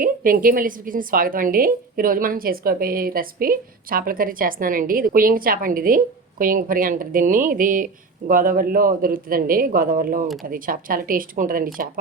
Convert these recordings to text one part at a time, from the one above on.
అండి. వెంకీ మల్లీశ్వరి కిచెన్ స్వాగతం అండి. ఈరోజు మనం చేసుకోబోయే రెసిపీ చేపల కర్రీ చేస్తున్నానండి. ఇది కుయ్యంగి చేప అండి ఇది. కుయ్యంగి ఫ్రై అంటారు దీన్ని. ఇది గోదావరిలో దొరుకుతుందండి. గోదావరిలో ఉంటుంది. చేప చాలా టేస్ట్గా ఉంటుందండి చేప.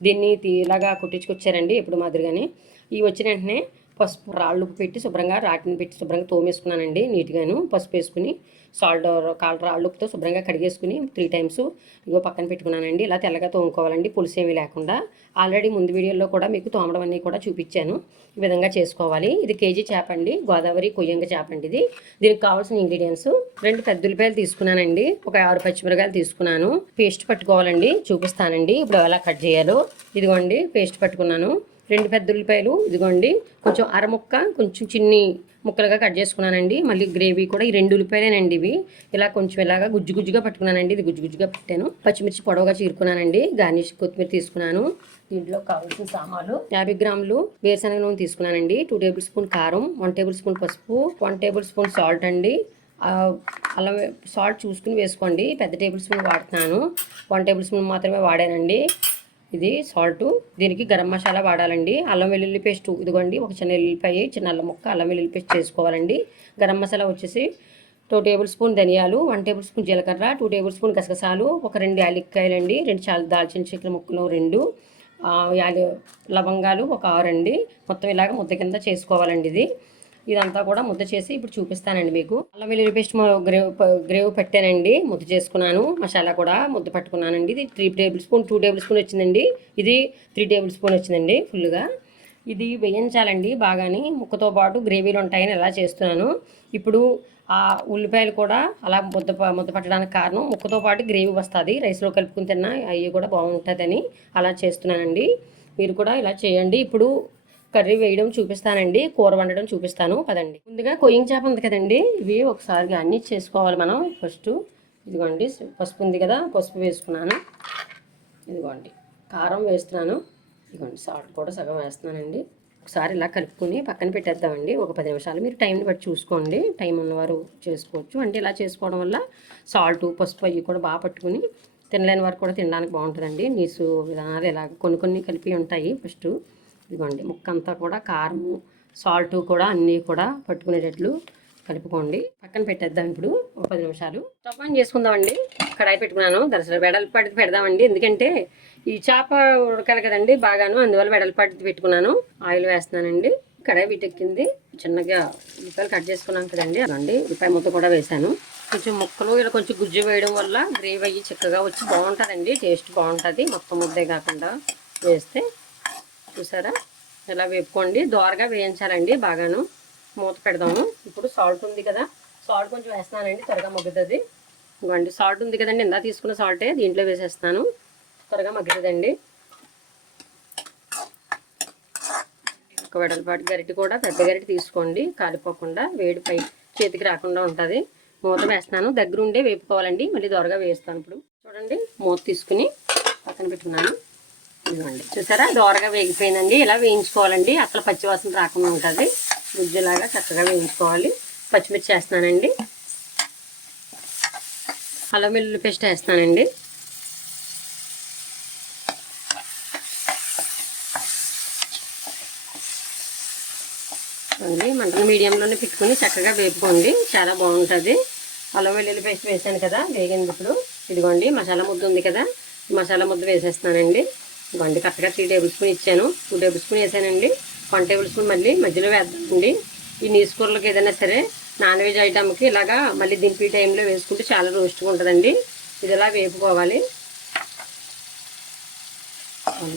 దీన్ని ఇలాగా కుట్టించుకొచ్చారండి ఎప్పుడు మాదిరిగానే. ఇవి వచ్చిన వెంటనే పసుపు రాళ్ళు ఉప్పు పెట్టి శుభ్రంగా రాటిని పెట్టి శుభ్రంగా తోమేసుకున్నానండి నీట్గాను. పసుపు వేసుకుని సాల్ట్ కాళ్ళ రాళ్ళు ఉప్పుతో శుభ్రంగా కడిగేసుకుని త్రీ టైమ్స్ ఇగో పక్కన పెట్టుకున్నానండి. ఇలా తెల్లగా తోముకోవాలండి పులుసు ఏమీ లేకుండా. ఆల్రెడీ ముందు వీడియోలో కూడా మీకు తోమడం అన్నీ కూడా చూపించాను. ఈ విధంగా చేసుకోవాలి. ఇది కేజీ చేప అండి గోదావరి కొయ్యంగ చేప అండి ఇది. దీనికి కావాల్సిన ఇంగ్రీడియంట్స్ రెండు పెద్ద ఉల్లిపాయలు తీసుకున్నానండి ఒక ఆరు పచ్చిమిరకాయలు తీసుకున్నాను. పేస్ట్ పట్టుకోవాలండి చూపిస్తానండి. ఇప్పుడు ఎలా కట్ చేయాలో. ఇదిగోండి పేస్ట్ పట్టుకున్నాను. రెండు పెద్ద ఉల్లిపాయలు ఇదిగోండి. కొంచెం అరముక్క కొంచెం చిన్ని ముక్కలుగా కట్ చేసుకున్నానండి. మళ్ళీ గ్రేవీ కూడా ఈ రెండు ఉల్లిపాయలేనండి ఇవి. ఇలా కొంచెం ఇలాగా గుజ్జు గుజ్జుగా పట్టుకున్నానండి. ఇది గుజ్జు గుజ్జుగా పెట్టాను. పచ్చిమిర్చి పొడవుగా చీరుకున్నానండి. గార్నిష్ కొత్తిమీర తీసుకున్నాను. దీంట్లో కావాల్సిన సామాన్లు యాభై గ్రాములు వేరుశనగ నూనె తీసుకున్నానండి. టూ టేబుల్ స్పూన్ కారం వన్ టేబుల్ స్పూన్ పసుపు వన్ టేబుల్ స్పూన్ సాల్ట్ అండి. అలా అల్లం సాల్ట్ చూసుకుని వేసుకోండి. పెద్ద టేబుల్ స్పూన్ వాడుతున్నాను. వన్ టేబుల్ స్పూన్ మాత్రమే వాడానండి. ఇది సాల్ట్. దీనికి గరం మసాలా వాడాలండి. అల్లం వెల్లుల్లి పేస్ట్ ఇదిగోండి. ఒక చిన్న ఎల్లుల్లిపాయ చిన్న అల్లం ముక్క అల్లం వెల్లుల్లి పేస్ట్ చేసుకోవాలండి. గరం మసాలా వచ్చేసి టూ టేబుల్ స్పూన్ ధనియాలు వన్ టేబుల్ స్పూన్ జీలకర్ర టూ టేబుల్ స్పూన్ గసగసాలు ఒక రెండు యాలక్కాయలండి రెండు చాలా దాల్చిన చెక్కల ముక్కలు రెండు యాలి లవంగాలు ఒక ఆరు అండి మొత్తం ఇలాగ ముద్ద కింద చేసుకోవాలండి ఇది. ఇదంతా కూడా ముద్ద చేసి ఇప్పుడు చూపిస్తానండి మీకు. అల్లం వెల్లుల్లి పేస్ట్ గ్రేవ్ గ్రేవ్ పెట్టానండి. ముద్ద చేసుకున్నాను. మసాలా కూడా ముద్ద పట్టుకున్నానండి. ఇది three tablespoon two tablespoon వచ్చిందండి. ఇది త్రీ టేబుల్ స్పూన్ వచ్చిందండి ఫుల్గా. ఇది వేయించాలండి బాగాని. ముక్కతో పాటు గ్రేవీలు ఉంటాయని ఎలా చేస్తున్నాను. ఇప్పుడు ఆ ఉల్లిపాయలు కూడా అలా ముద్ద ముద్ద పట్టడానికి కారణం ముక్కతో పాటు గ్రేవీ వస్తుంది. రైస్లో కలుపుకుని తిన్నా అవి కూడా బాగుంటుందని అలా చేస్తున్నానండి. మీరు కూడా ఇలా చేయండి. ఇప్పుడు కర్రీ వేయడం చూపిస్తానండి కూర వండడం చూపిస్తాను. పదండి. ముందుగా కొయ్యం చేప ఉంది కదండి ఇవి ఒకసారి అన్ని చేసుకోవాలి మనం. ఫస్ట్ ఇదిగోండి పసుపు ఉంది కదా పసుపు వేసుకున్నాను. ఇదిగోండి కారం వేస్తున్నాను. ఇదిగోండి సాల్ట్ కూడా సగం వేస్తున్నానండి. ఒకసారి ఇలా కలుపుకొని పక్కన పెట్టేద్దామండి. ఒక పది నిమిషాలు మీరు టైంని బట్టి చూసుకోండి. టైం ఉన్నవారు చేసుకోవచ్చు. అంటే ఇలా చేసుకోవడం వల్ల సాల్ట్ పసుపు అవి కూడా బాగా పట్టుకుని తినలేని వారు కూడా తినడానికి బాగుంటుందండి. నీసు విధానాలు ఇలా కొన్ని కొన్ని కలిపి ఉంటాయి ఫస్ట్. ఇదిగోండి ముక్క అంతా కూడా కారము సాల్ట్ కూడా అన్నీ కూడా పట్టుకునేటట్లు కలుపుకోండి. పక్కన పెట్టేద్దాం ఇప్పుడు ఒక పది నిమిషాలు. స్టవ్ ఆన్ చేసుకుందామండి. కడాయి పెట్టుకున్నాను. దర్శనం వెడల్పాటిది పెడదామండి. ఎందుకంటే ఈ చేప ఉడకాలి కదండి బాగాను అందువల్ల వెడల్పాటి పెట్టుకున్నాను. ఆయిల్ వేస్తున్నానండి. కడాయి వీటెక్కింది. చిన్నగా ఉల్లిపాయలు కట్ చేసుకున్నాం కదండి. అదండి ఉల్లిపాయ ముద్ద కూడా వేసాను కొంచెం ముక్కలు ఇలా కొంచెం గుజ్జు వేయడం వల్ల గ్రేవీ అయ్యి చక్కగా వచ్చి బాగుంటుందండి. టేస్ట్ బాగుంటుంది. మొత్తం ముద్దే కాకుండా వేస్తే చూసారా? ఇలా వేపుకోండి? దోరగా వేయించాలండి బాగాను. మూత పెడదాము. ఇప్పుడు సాల్ట్ ఉంది కదా. సాల్ట్ కొంచెం వేస్తున్నానండి. త్వరగా మగ్గుతుంది. ఇవ్వండి. సాల్ట్ ఉంది కదండి. ఇందా తీసుకున్న సాల్టే దీంట్లో వేసేస్తాను. త్వరగా మగ్గుతుందండి. ఒక వెడల్పాటి గరిటె కూడా పెద్ద గరిటె తీసుకోండి. కాలిపోకుండా వేడి పై చేతికి రాకుండా ఉంటుంది. మూత వేస్తున్నాను. దగ్గరుండే వేపుకోవాలండి. మళ్ళీ దొరగా వేస్తాను ఇప్పుడు. చూడండి. మూత తీసుకుని పక్కన పెట్టుకున్నాను ఇదిగోండి. చూసారా? దోరగా వేగిపోయిందండి. ఇలా వేయించుకోవాలండి. అసలు పచ్చివాసన రాకుండా ఉంటుంది. గుజ్జులాగా చక్కగా వేయించుకోవాలి. పచ్చిమిర్చి వేస్తున్నానండి. అల్లం వెల్లుల్లి పేస్ట్ వేస్తానండి అండి మంటలు మీడియంలోనే పెట్టుకుని చక్కగా వేపుకోండి. చాలా బాగుంటుంది. అల్లం వెల్లుల్లి పేస్ట్ వేసాను కదా వేగింది ఇప్పుడు. ఇదిగోండి మసాలా ముద్ద ఉంది కదా. మసాలా ముద్ద వేసేస్తున్నానండి. ఇదిగోండి కరెక్ట్గా త్రీ టేబుల్ స్పూన్ ఇచ్చాను. టూ టేబుల్ స్పూన్ వేసానండి. వన్ టేబుల్ స్పూన్ మళ్ళీ మధ్యలో వేద్దామండి. ఈ నీసు కూరలకు ఏదైనా సరే నాన్ వెజ్ ఐటమ్కి ఇలాగా మళ్ళీ దింపి టైంలో వేసుకుంటే చాలా రోస్ట్గా ఉంటుందండి. ఇది ఇలా వేపుకోవాలి?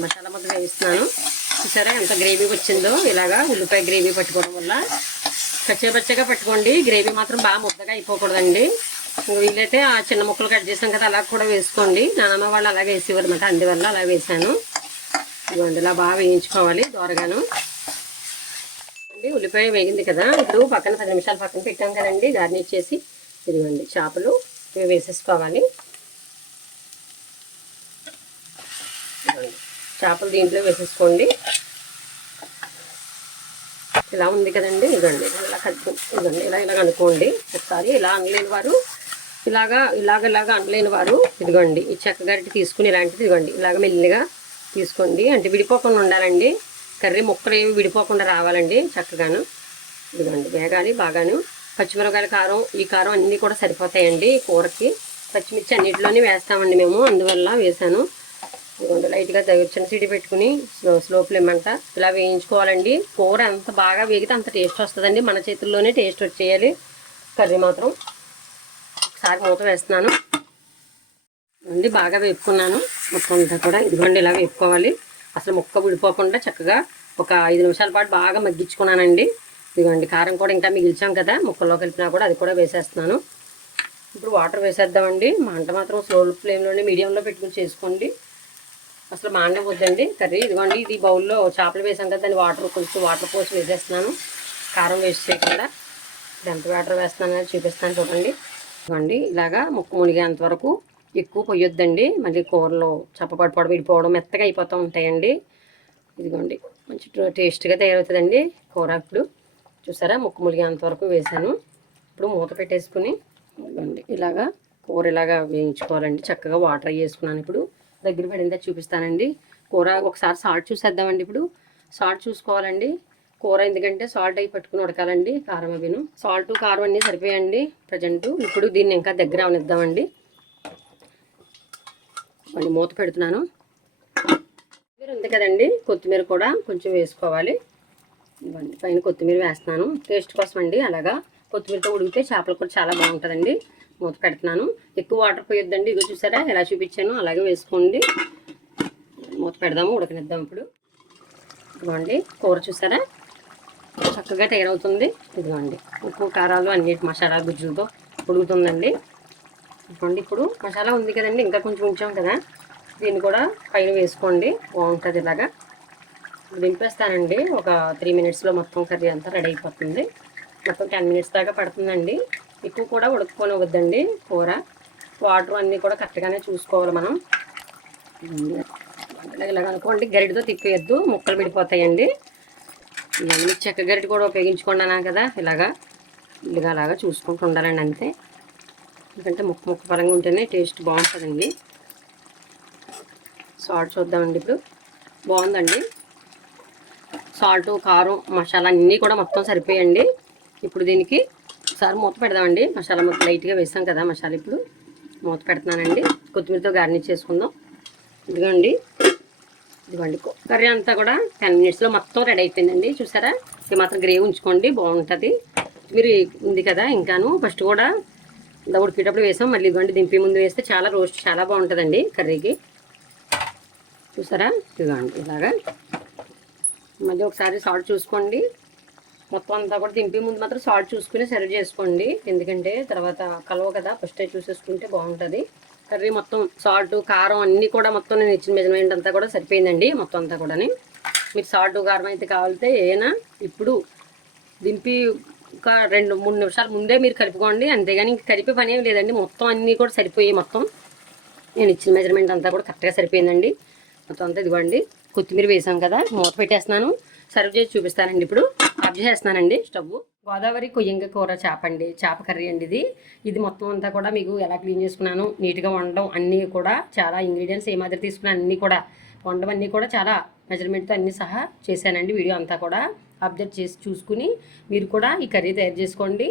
మసాలా మొదలు వేయిస్తున్నాను చూసారా ఎంత గ్రేవీ వచ్చిందో? ఇలాగా ఉల్లిపాయ గ్రేవీ పట్టుకోవడం వల్ల. పచ్చగా పట్టుకోండి. గ్రేవీ మాత్రం బాగా ముద్దగా అయిపోకూడదండి. వీలైతే ఆ చిన్న ముక్కలు కట్ చేసాం కదా అలా కూడా వేసుకోండి. నానమ్మ వాళ్ళు అలాగే వేసేవారు అనమాట అందువల్ల అలా వేసాను. ఇదిగోండి ఇలా బాగా వేయించుకోవాలి దోరగాను. అండి ఉల్లిపాయ వేగింది కదా ఇప్పుడు పక్కన పది నిమిషాలు పక్కన పెట్టాం కదండి గార్నిష్ చేసి ఇదిగోండి చేపలు ఇవి వేసేసుకోవాలి. చేపలు దీంట్లో వేసేసుకోండి. ఇలా ఉంది కదండి ఇదండి ఇలా కట్టుకుని ఇదండి ఇలా ఇలా అనుకోండి ఒకసారి ఇలా అనలేని వారు ఇలాగా ఇలాగ ఇలాగ అనలేని వారు ఇదిగోండి ఈ చెక్క గరిటి తీసుకుని ఇలాంటిది ఇదిగోండి ఇలాగ మెల్లిగా తీసుకోండి. అంటే విడిపోకుండా ఉండాలండి. కర్రీ ముక్కలు ఏమి విడిపోకుండా రావాలండి చక్కగాను. ఇదిగోండి వేగాలి బాగాను. పచ్చిమిరపకాయల కారం ఈ కారం అన్నీ కూడా సరిపోతాయండి కూరకి. పచ్చిమిర్చి అన్నిటిలోనే వేస్తామండి మేము అందువల్ల వేసాను ఇదిగోండి లైట్గా చిన్న సిడి పెట్టుకుని స్లో స్లో ఫ్లేమ్ అంట ఇలా వేయించుకోవాలండి. కూర ఎంత బాగా వేగితే అంత టేస్ట్ వస్తుందండి. మన చేతుల్లోనే టేస్ట్ వచ్చేయాలి. కర్రీ మాత్రం. ఒకసారి మూత వేస్తున్నాను. అండి బాగా వేపుకున్నాను. మొత్తం అంతా కూడా ఇదిగోండి ఇలా వేపుకోవాలి. అసలు ముక్క విడిపోకుండా చక్కగా ఒక ఐదు నిమిషాల పాటు బాగా మగ్గించుకున్నానండి. ఇదిగోండి కారం కూడా ఇంకా మిగిల్చాం కదా ముక్కల్లో కలిపినా కూడా అది కూడా వేసేస్తున్నాను. ఇప్పుడు వాటర్ వేసేద్దామండి. మంట మాత్రం స్లో ఫ్లేమ్లోనే మీడియంలో పెట్టుకుని చేసుకోండి. అసలు మాండవద్దండి కర్రీ. ఇదిగోండి ఇది బౌల్లో చేపలు వేసాం కదా దాన్ని వాటర్ కొంచెం వాటర్ పోసి వేసేస్తున్నాను. కారం వేస్ట్ చేయకుండా. ఎంత వాటర్ వేస్తున్నాను చూపిస్తాను చూడండి. ఇదిగోండి ఇలాగా ముక్క మునిగేంత వరకు ఎక్కువ పొయ్యొద్దండి మళ్ళీ కూరలో చప్పపడిపోవడం విడిపోవడం మెత్తగా అయిపోతూ ఉంటాయండి. ఇదిగోండి మంచి టేస్ట్గా తయారవుతుందండి కూర ఇప్పుడు. చూసారా? ముక్కు ములిగేంత వరకు వేసాను. ఇప్పుడు మూత పెట్టేసుకుని ఇదిగోండి ఇలాగా కూర ఇలాగా వేయించుకోవాలండి. చక్కగా వాటర్ వేసుకున్నాను ఇప్పుడు. దగ్గర పడిందా చూపిస్తానండి. కూర ఒకసారి సాల్ట్ చూసేద్దామండి ఇప్పుడు. సాల్ట్ చూసుకోవాలండి. కూర ఎందుకంటే సాల్ట్ అయి పట్టుకుని ఉడకాలండి కారం అవిను. సాల్ట్ కారం అన్నీ సరిపోయండి ప్రజెంట్. ఇప్పుడు దీన్ని ఇంకా దగ్గర అవనిద్దామండి. మళ్ళీ మూత పెడుతున్నాను. కొత్తిమీర ఉంది కదండి కొత్తిమీర కూడా కొంచెం వేసుకోవాలి. ఇవ్వండి పైన కొత్తిమీర వేస్తున్నాను. టేస్ట్ కోసం అండి అలాగా. కొత్తిమీరతో ఉడికితే చేపల కూర చాలా బాగుంటుందండి. మూత పెడుతున్నాను. ఎక్కువ వాటర్ పోయొద్దండి. ఇగో చూసారా ఎలా చూపించాను అలాగే వేసుకోండి. మూత పెడదాము ఉడకనిద్దాం ఇప్పుడు. ఇదిగోండి కూర చూసారా? చక్కగా తయారవుతుంది. ఇదిగోండి ఉప్పు కారాలు అన్నిటి మసాలా గుజ్జులతో ఉడుకుతుందండి. ఇదిగోండి ఇప్పుడు మసాలా ఉంది కదండి ఇంకా కొంచెం ఉంచాం కదా. దీన్ని కూడా పైన వేసుకోండి బాగుంటుంది ఇలాగా. దింపేస్తానండి ఒక త్రీ మినిట్స్లో మొత్తం కర్రీ అంతా రెడీ అయిపోతుంది. మొత్తం టెన్ మినిట్స్ దాకా పడుతుందండి. ఎక్కువ కూడా ఉడుకుకొని వద్దండి కూర. వాటర్ అన్నీ కూడా కరెక్ట్గానే చూసుకోవాలి మనం. ఇలా ఇలాగ అనుకోండి గరిటతో తిప్పేయద్దు ముక్కలు విడిపోతాయండి. ఇవన్నీ చెక్క గరిట కూడా ఉపయోగించుకున్నాను కదా ఇలాగా. ఇలాగా అలాగా చూసుకుంటూ ఉండాలండి అంతే. ఎందుకంటే ముక్క ముక్క పరంగా ఉంటేనే టేస్ట్ బాగుంటుందండి. సాల్ట్ చూద్దామండి ఇప్పుడు. బాగుందండి. సాల్ట్ కారం మసాలా అన్నీ కూడా మొత్తం సరిపోయండి. ఇప్పుడు దీనికి ఒకసారి మూత పెడదామండి. మసాలా మొత్తం లైట్గా వేసాం కదా మసాలా ఇప్పుడు. మూత పెడుతున్నానండి. కొత్తిమీరతో గార్నిష్ చేసుకుందాం. ఇదిగోండి. ఇదిగోండి. కర్రీ అంతా కూడా టెన్ మినిట్స్లో మొత్తం రెడీ అయిపోయిందండి. చూసారా? ఇది మాత్రం గ్రేవీ ఉంచుకోండి బాగుంటుంది. మీరు ఉంది కదా ఇంకాను ఫస్ట్ కూడా ఇలా ఉడికేటప్పుడు వేసాం. మళ్ళీ ఇదిగోండి దింపి ముందు వేస్తే చాలా రోస్ట్ చాలా బాగుంటుందండి కర్రీకి. చూసారా? ఇదిగోండి ఇలాగా. మళ్ళీ ఒకసారి సాల్ట్ చూసుకోండి. మొత్తం అంతా కూడా దింపి ముందు మాత్రం సాల్ట్ చూసుకుని సర్వ్ చేసుకోండి. ఎందుకంటే తర్వాత కలవ కదా ఫస్ట్ చూసేసుకుంటే బాగుంటుంది. కర్రీ మొత్తం సాల్ట్ కారం అన్నీ కూడా మొత్తం నేను ఇచ్చిన మెజర్మెంట్ అంతా కూడా సరిపోయిందండి మొత్తం అంతా కూడా మీరు సాల్ట్ కారం అయితే కావాలితే ఏనా? ఇప్పుడు దింపి ఒక రెండు మూడు నిమిషాలు ముందే మీరు కలుపుకోండి. అంతేగాని ఇంక కలిపే పని ఏం లేదండి. మొత్తం అన్నీ కూడా సరిపోయాయి మొత్తం. నేను ఇచ్చిన మెజర్మెంట్ అంతా కూడా కరెక్ట్గా సరిపోయిందండి. మొత్తం అంతా ఇదిగోండి. కొత్తిమీర వేసాం కదా మూత పెట్టేస్తున్నాను. సర్వ్ చేసి చూపిస్తానండి ఇప్పుడు. ఆఫ్ చేస్తున్నానండి స్టవ్. గోదావరి కొయ్యంగ కూర చేప అండి. చేప కర్రీ అండి ఇది. ఇది మొత్తం అంతా కూడా మీకు ఎలా క్లీన్ చేసుకున్నాను నీట్గా వండడం అన్నీ కూడా చాలా ఇంగ్రీడియంట్స్ ఏ మాదిరి తీసుకున్నాను అన్నీ కూడా వండడం అన్నీ కూడా చాలా మెజర్మెంట్తో అన్నీ సహా చేశానండి వీడియో అంతా కూడా. అబ్జర్వ్ చేసి చూసుకుని మీరు కూడా ఈ కర్రీ తయారు చేసుకోండి.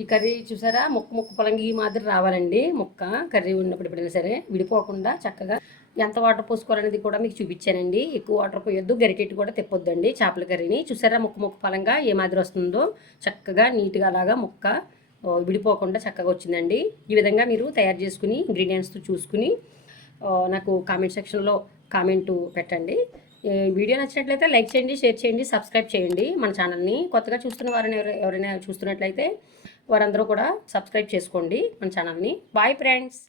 ఈ కర్రీ చూసారా? ముక్క ముక్క పొలంగి మాదిరి రావాలండి. ముక్క కర్రీ ఉన్నప్పుడు ఎప్పుడైనా సరే విడిపోకుండా చక్కగా ఎంత వాటర్ పోసుకోవాలనేది కూడా మీకు చూపించానండి. ఎక్కువ వాటర్ పోయొద్దు గరిటెట్టు కూడా తిప్పొద్దండి చేపల కర్రీని. చూసారా ముక్క ముక్క పలంగా ఏ మాదిరి వస్తుందో? చక్కగా నీట్గా అలాగా ముక్క విడిపోకుండా చక్కగా వచ్చిందండి. ఈ విధంగా మీరు తయారు చేసుకుని ఇంగ్రీడియంట్స్తో చూసుకుని నాకు కామెంట్ సెక్షన్లో కామెంట్ పెట్టండి. వీడియో నచ్చినట్లయితే లైక్ చేయండి షేర్ చేయండి సబ్స్క్రైబ్ చేయండి. మన ఛానల్ని కొత్తగా చూస్తున్న వారిని ఎవరైనా చూస్తున్నట్లయితే వారందరూ కూడా సబ్స్క్రైబ్ చేసుకోండి మన ఛానల్ని. Bye friends